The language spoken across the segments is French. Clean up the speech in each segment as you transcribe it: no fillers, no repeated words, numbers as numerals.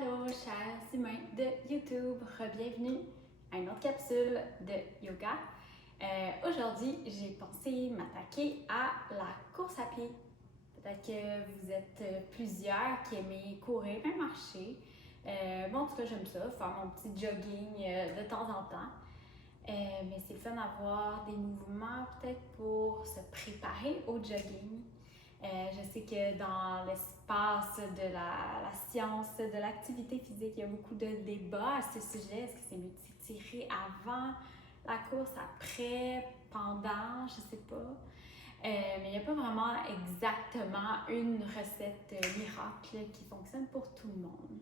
Allô, chers humains de YouTube, bienvenue à une autre capsule de yoga. Aujourd'hui, j'ai pensé m'attaquer à la course à pied. Peut-être que vous êtes plusieurs qui aimez courir, même marcher. Bon, en tout cas, j'aime ça, faire mon petit jogging de temps en temps. Mais c'est fun d'avoir des mouvements peut-être pour se préparer au jogging. Je sais que dans l'espace de la science, de l'activité physique, il y a beaucoup de débats à ce sujet. Est-ce que c'est mieux de s'étirer avant la course, après, pendant, je sais pas. Mais il n'y a pas vraiment exactement une recette miracle qui fonctionne pour tout le monde.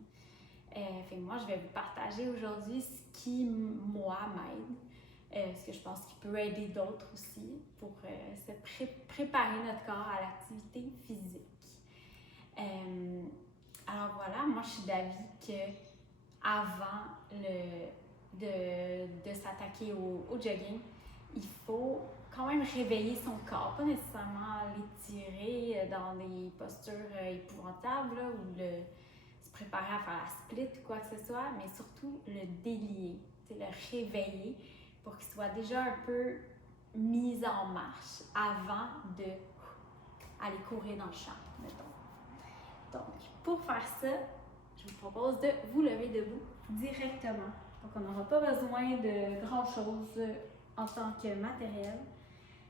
Fait que moi, je vais vous partager aujourd'hui ce qui, moi, m'aide. Ce que je pense qu'il peut aider d'autres aussi pour se préparer notre corps à l'activité physique. Alors voilà, moi je suis d'avis que avant de s'attaquer au jogging, il faut quand même réveiller son corps, pas nécessairement l'étirer dans des postures épouvantables là, ou se préparer à faire la split ou quoi que ce soit, mais surtout le délier, le réveiller pour qu'il soit déjà un peu mis en marche avant d'aller courir dans le champ, mettons. Donc, pour faire ça, je vous propose de vous lever debout directement. Donc, on n'aura pas besoin de grand-chose en tant que matériel.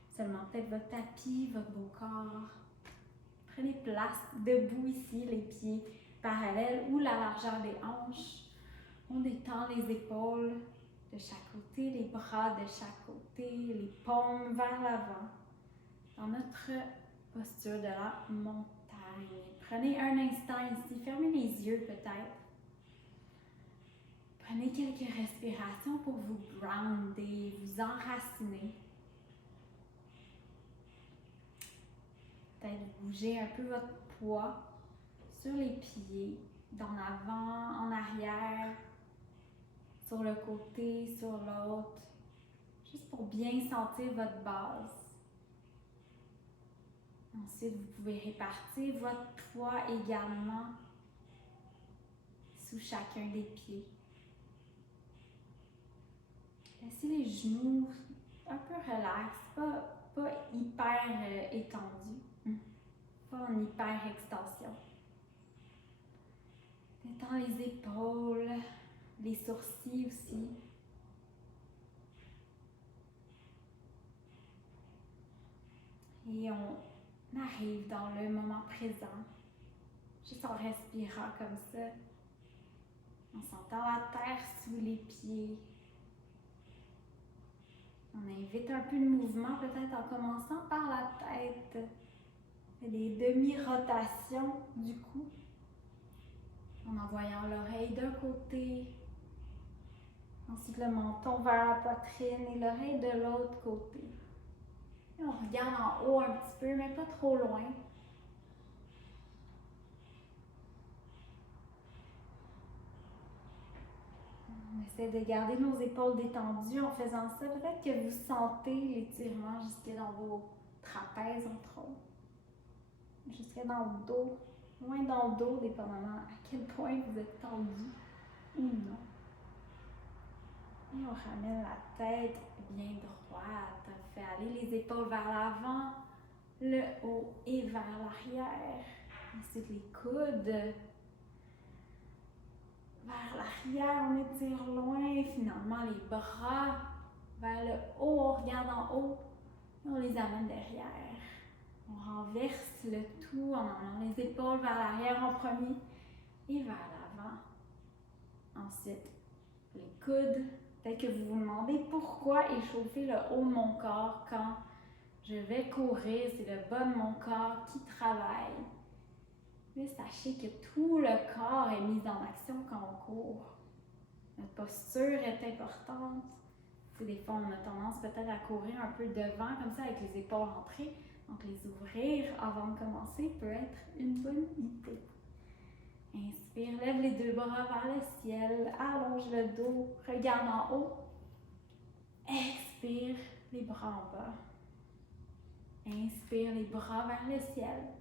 Seulement peut-être votre tapis, votre beau corps. Prenez place debout ici, les pieds parallèles ou la largeur des hanches. On détend les épaules de chaque côté, les bras de chaque côté, les paumes vers l'avant. Dans notre posture de la montagne. Prenez un instant ici, fermez les yeux peut-être. Prenez quelques respirations pour vous grounder, vous enraciner. Peut-être bouger un peu votre poids sur les pieds, d'en avant, en arrière, sur le côté, sur l'autre, juste pour bien sentir votre base. Ensuite, vous pouvez répartir votre poids également sous chacun des pieds. Laissez les genoux un peu relax, pas hyper étendus, pas en hyper extension. Détends les épaules, les sourcils aussi. Et on arrive dans le moment présent, juste en respirant comme ça, en sentant la terre sous les pieds. On invite un peu de mouvement, peut-être en commençant par la tête. Des demi-rotations du cou, en envoyant l'oreille d'un côté, ensuite le menton vers la poitrine et l'oreille de l'autre côté. Et on regarde en haut un petit peu, mais pas trop loin. On essaie de garder nos épaules détendues en faisant ça. Peut-être que vous sentez l'étirement jusque dans vos trapèzes, entre autres. Jusque dans le dos, loin dans le dos, dépendamment à quel point vous êtes tendu ou non. Et on ramène la tête bien droite. On fait aller les épaules vers l'avant, le haut et vers l'arrière. Ensuite les coudes vers l'arrière, on étire loin. Finalement les bras vers le haut, on regarde en haut et on les amène derrière. On renverse le tout en emmenant les épaules vers l'arrière en premier et vers l'avant. Ensuite les coudes. Peut-être que vous vous demandez pourquoi échauffer le haut de mon corps quand je vais courir, c'est le bas de mon corps qui travaille. Mais sachez que tout le corps est mis en action quand on court. Notre posture est importante. Des fois, on a tendance peut-être à courir un peu devant, comme ça, avec les épaules rentrées. Donc, les ouvrir avant de commencer peut être une bonne idée. Inspire, lève les deux bras vers le ciel, allonge le dos, regarde en haut. Expire, les bras en bas. Inspire, les bras vers le ciel.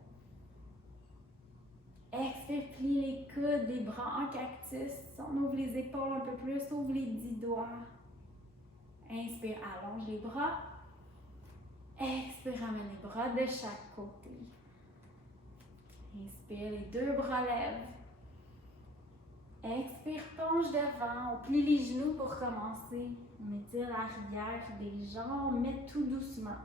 Expire, plie les coudes, les bras en cactus. On ouvre les épaules un peu plus, ouvre les 10 doigts. Inspire, allonge les bras. Expire, ramène les bras de chaque côté. Inspire, les 2 bras lèvent. Expire, penche devant. On plie les genoux pour commencer. On étire l'arrière des jambes, mais tout doucement.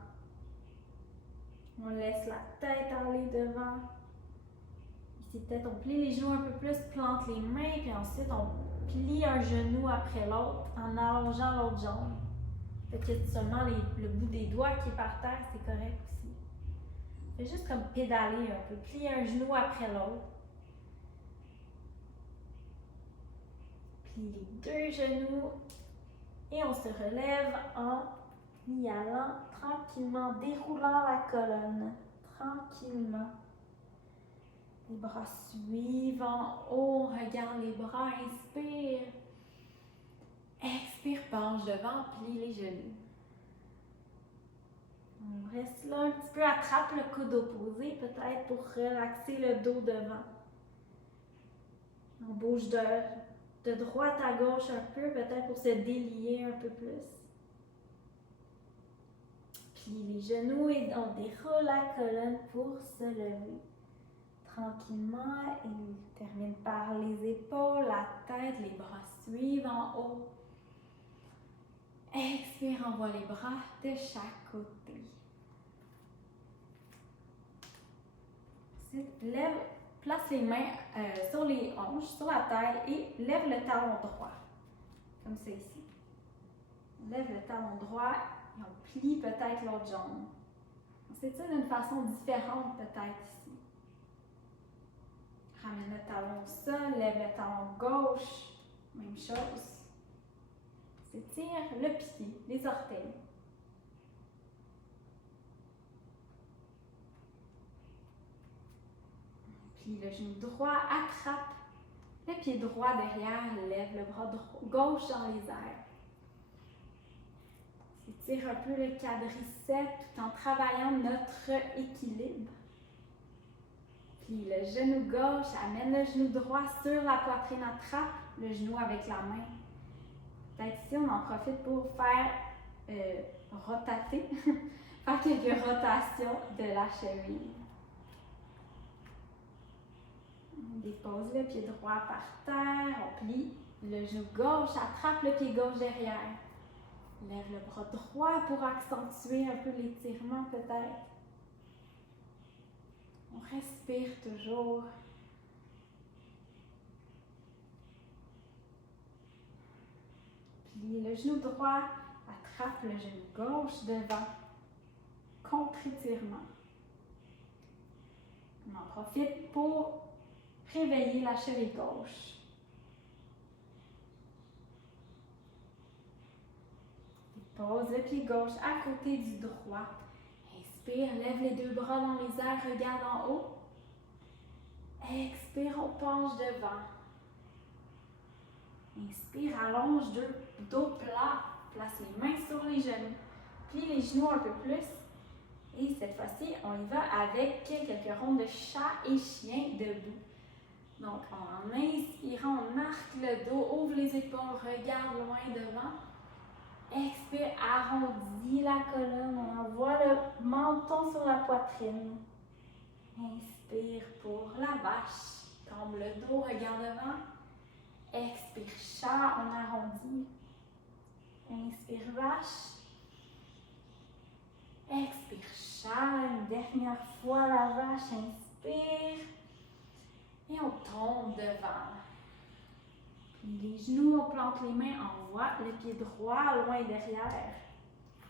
On laisse la tête aller devant. Ici, peut-être on plie les genoux un peu plus, plante les mains, puis ensuite on plie un genou après l'autre en allongeant l'autre jambe. Fait que seulement le bout des doigts qui est par terre, c'est correct aussi. Fais juste comme pédaler un peu, plier un genou après l'autre. Plie les 2 genoux et on se relève en y allant tranquillement, déroulant la colonne, tranquillement. Les bras suivent en haut, regarde les bras, inspire. Expire, penche devant, plie les genoux. On reste là un petit peu, attrape le coude opposé peut-être pour relaxer le dos devant. On bouge de droite à gauche un peu, peut-être pour se délier un peu plus. Plie les genoux et on déroule la colonne pour se lever. Tranquillement, et termine par les épaules, la tête, les bras suivent en haut. Expire, envoie les bras de chaque côté. Ensuite, place les mains sur les hanches, sur la taille et lève le talon droit, comme ça ici. On lève le talon droit et on plie peut-être l'autre jambe. On s'étire d'une façon différente peut-être ici. Ramène le talon au sol, lève le talon gauche, même chose. S'étire le pied, les orteils. Plie le genou droit, attrape le pied droit derrière, lève le bras gauche dans les airs. S'étire un peu le quadriceps tout en travaillant notre équilibre. Plie le genou gauche, amène le genou droit sur la poitrine, attrape le genou avec la main. Peut-être ici, on en profite pour faire rotater, faire quelques rotations de la cheville. On dépose le pied droit par terre, on plie le genou gauche, attrape le pied gauche derrière. Lève le bras droit pour accentuer un peu l'étirement peut-être. On respire toujours. Plie le genou droit, attrape le genou gauche devant. Contre-étirement. On en profite pour réveiller la cheville gauche. Pose le pied gauche à côté du droit. Inspire, lève les 2 bras dans les airs, regarde en haut. Expire, on penche devant. Inspire, allonge, dos plat. Place les mains sur les genoux. Plie les genoux un peu plus. Et cette fois-ci, on y va avec quelques rondes de chat et chien debout. Donc, en inspirant, on arque le dos, ouvre les épaules, regarde loin devant. Expire, arrondis la colonne, on envoie le menton sur la poitrine. Inspire pour la vache, tombe le dos, regarde devant. Expire, chat, on arrondit. Inspire, vache. Expire, chat, une dernière fois la vache, inspire. Et on tombe devant. Les genoux, on plante les mains, envoie le pied droit loin derrière.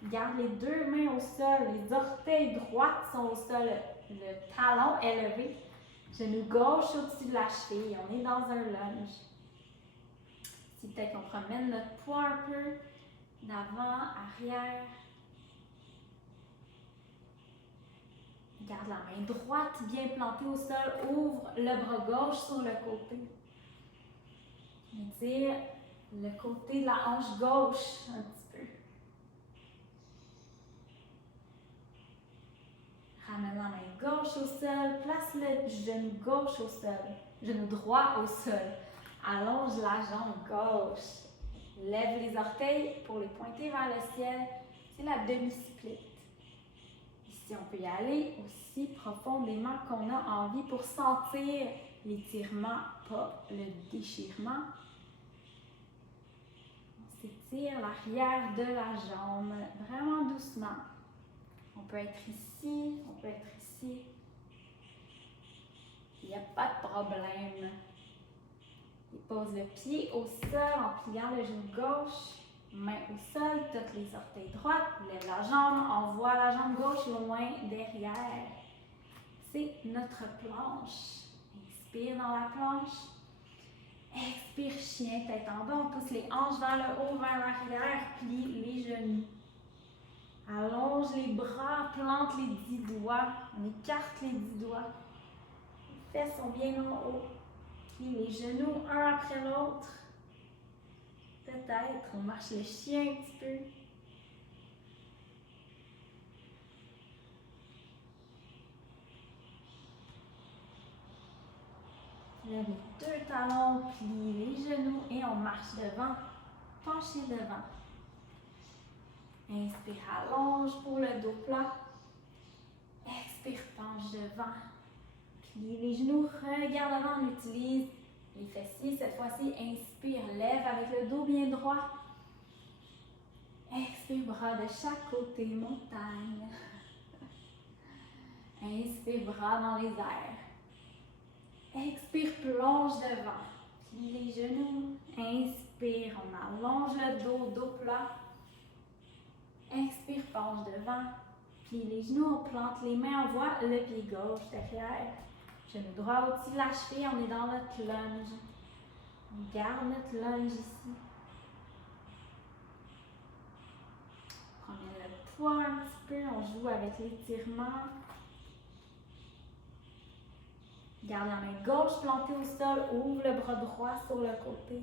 Garde les 2 mains au sol, les orteils droits sont au sol, le talon élevé. Genou gauche au-dessus de la cheville, on est dans un lunge. Si peut-être qu'on promène notre poids un peu, d'avant, arrière. Garde la main droite bien plantée au sol, ouvre le bras gauche sur le côté. Étire le côté de la hanche gauche un petit peu. Ramène la main gauche au sol, place le genou gauche au sol, genou droit au sol. Allonge la jambe gauche. Lève les orteils pour les pointer vers le ciel. C'est la demi-split. Ici, on peut y aller aussi profondément qu'on a envie pour sentir l'étirement, pas le déchirement. On s'étire l'arrière de la jambe, vraiment doucement. On peut être ici, on peut être ici. Il n'y a pas de problème. Et pose le pied au sol en pliant le genou gauche, main au sol, toutes les orteils droites, lève la jambe, envoie la jambe gauche loin derrière. C'est notre planche. Inspire dans la planche. Expire, chien, tête en bas. On pousse les hanches vers le haut, vers l'arrière, plie les genoux. Allonge les bras, plante les 10 doigts. On écarte les 10 doigts. Les fesses sont bien en haut. Plie les genoux un après l'autre. Peut-être, on marche le chien un petit peu. Lève les 2 talons, plie les genoux et on marche devant, penché devant. Inspire, allonge pour le dos plat. Expire, penche devant. Plie les genoux, regarde devant, on utilise les fessiers. Cette fois-ci, inspire, lève avec le dos bien droit. Expire, bras de chaque côté, montagne. Inspire, bras dans les airs. Expire, plonge devant. Plie les genoux. Inspire, on allonge le dos, dos plat. Expire, penche devant. Plie les genoux, on plante les mains, on voit le pied gauche derrière. Genou droit au-dessus de la cheville, on est dans notre lunge. On garde notre lunge ici. On promène le poids un petit peu, on joue avec l'étirement. Garde la main gauche plantée au sol, ouvre le bras droit sur le côté.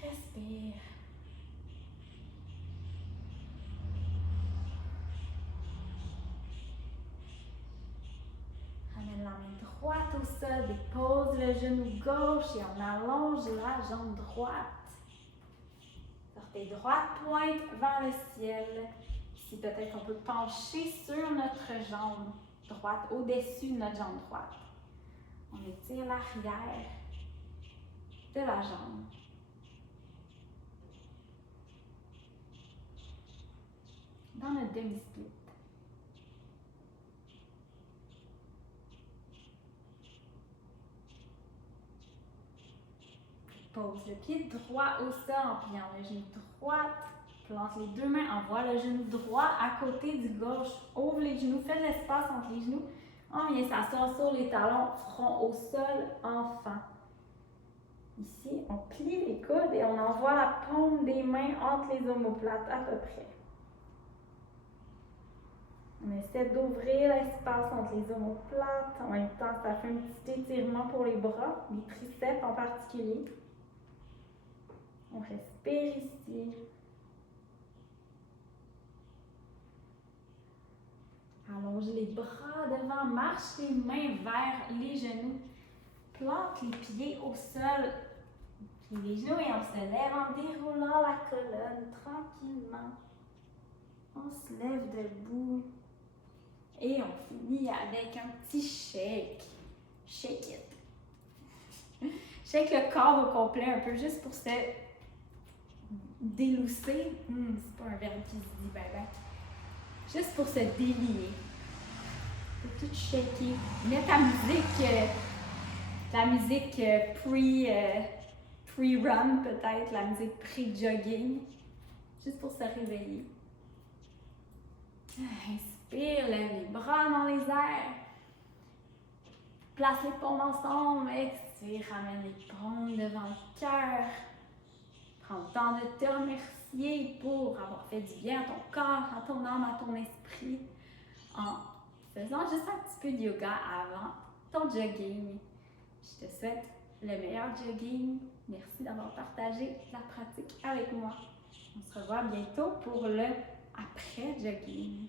Respire. Ramène la main droite au sol, dépose le genou gauche et on allonge la jambe droite. Orteil droite pointe vers le ciel. Ici, peut-être qu'on peut pencher sur notre jambe droite, au-dessus de notre jambe droite. On étire l'arrière de la jambe. Dans notre demi-split. Pose le pied droit au sol en pliant le genou droit. Plante les 2 mains, envoie le genou droit à côté du gauche. Ouvre les genoux, fais de l'espace entre les genoux. On vient s'asseoir sur les talons, front au sol, enfant. Ici, on plie les coudes et on envoie la paume des mains entre les omoplates à peu près. On essaie d'ouvrir l'espace entre les omoplates. En même temps, ça fait un petit étirement pour les bras, les triceps en particulier. On respire ici. Allonge les bras devant, marche les mains vers les genoux. Plante les pieds au sol. Puis les genoux et on se lève en déroulant la colonne tranquillement. On se lève debout. Et on finit avec un petit shake. Shake it. Shake le corps au complet un peu juste pour se délousser. C'est pas un verbe qui se dit ben ben. Juste pour se délier. Pour tout shaker. Mets ta musique, la musique pre-run peut-être, la musique pre-jogging. Juste pour se réveiller. Inspire, lève les bras dans les airs. Place les paumes ensemble. Expire, ramène les paumes devant le cœur. Prends le temps de te remercier pour avoir fait du bien à ton corps, à ton âme, à ton esprit, en faisant juste un petit peu de yoga avant ton jogging. Je te souhaite le meilleur jogging. Merci d'avoir partagé la pratique avec moi. On se revoit bientôt pour le après-jogging.